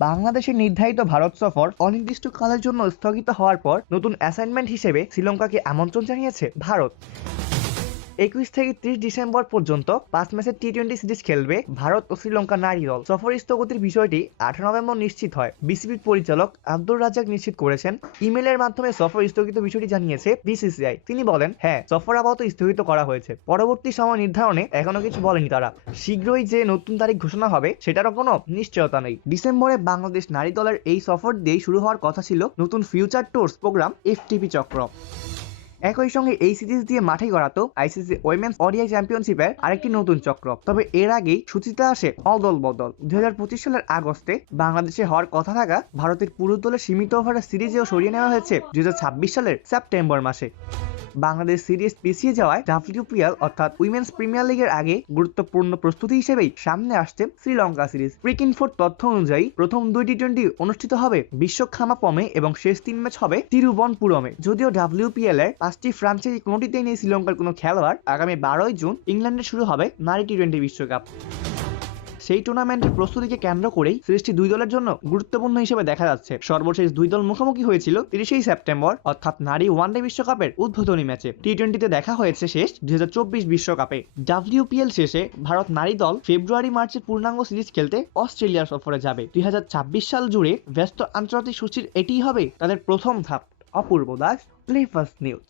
বাংলাদেশের নির্ধারিত ভারত সফর অনির্দিষ্টকালের জন্য স্থগিত হওয়ার পর নতুন অ্যাসাইনমেন্ট হিসেবে শ্রীলঙ্কাকে আমন্ত্রণ জানিয়েছে ভারত। একুশ থেকে ত্রিশ ডিসেম্বর পর্যন্ত পাঁচ ম্যাচের টি টোয়েন্টি সিরিজ খেলবে ভারত ও শ্রীলঙ্কা নারী দল। সফর স্থগতির বিষয়টি আঠারো নভেম্বর নিশ্চিত হয়। বিসিবির পরিচালক আব্দুর রাজ্জাক নিশ্চিত করেছেন। ইমেলের মাধ্যমে সফর স্থগিত বিষয়টি জানিয়েছে বিসিসিআই। তিনি বলেন হ্যাঁ সফর আপাতত স্থগিত করা হয়েছে। পরবর্তী সময় নির্ধারণে এখনও কিছু বলেনি তারা। শীঘ্রই যে নতুন তারিখ ঘোষণা হবে, সেটারও কোনো নিশ্চয়তা নেই। ডিসেম্বরে বাংলাদেশ নারী দলের এই সফর দিয়েই শুরু হওয়ার কথা ছিল নতুন ফিউচার টুরস প্রোগ্রাম এফটিপি চক্র। একই সঙ্গে এই সিরিজ দিয়ে মাঠে গড়াতো আইসিসি ওয়েমেন্স অডিয়া চ্যাম্পিয়নশিপের আরেকটি নতুন চক্র। তবে এর আগেই সূচিতে আসে অদল বদল। দু হাজার পঁচিশ সালের আগস্টে বাংলাদেশে হওয়ার কথা থাকা ভারতের পুরো দলের সীমিত ওভারের সিরিজেও সরিয়ে নেওয়া হয়েছে দু হাজার ছাব্বিশ সালের সেপ্টেম্বর মাসে। বাংলাদেশ সিরিজ পিছিয়ে যাওয়ায় ডাব্লিউপিএল অর্থাৎ উইমেন্স প্রিমিয়ার লিগের আগে গুরুত্বপূর্ণ প্রস্তুতি হিসেবেই সামনে আসছে শ্রীলঙ্কা সিরিজ। প্রিকিন ফোর তথ্য অনুযায়ী প্রথম দুই টি টোয়েন্টি অনুষ্ঠিত হবে বিশ্ব বিশ্বখামাপমে এবং শেষ তিন ম্যাচ হবে তিরুবনপুরমে। যদিও ডাব্লিউপিএল এর পাঁচটি ফ্রাঞ্চাইজি কোনোটিতেই নেই শ্রীলঙ্কার কোনো খেলোয়াড় আগামী বারোই জুন ইংল্যান্ডে শুরু হবে নারী টি টোয়েন্টি বিশ্বকাপ। সেই টুর্নামেন্টের প্রস্তুতিকে কেন্দ্র করেই সিরিজটি দুই দলের জন্য গুরুত্বপূর্ণ হিসেবে দেখা যাচ্ছে। সর্বশেষ দুই দল মুখোমুখি হয়েছিল তিরিশেই সেপ্টেম্বর, অর্থাৎ নারী ওয়ানডে বিশ্বকাপের উদ্বোধনী ম্যাচে। টি টোয়েন্টিতে দেখা হয়েছে শেষ দুই বিশ্বকাপে। ডাব্লিউপিএল শেষে ভারত নারী দল ফেব্রুয়ারি মার্চে পূর্ণাঙ্গ সিরিজ খেলতে অস্ট্রেলিয়া সফরে যাবে। দুই হাজার ছাব্বিশ সাল জুড়ে ব্যস্ত আন্তর্জাতিক সূচির এটিই হবে তাদের প্রথম ধাপ। Apurba Das play first news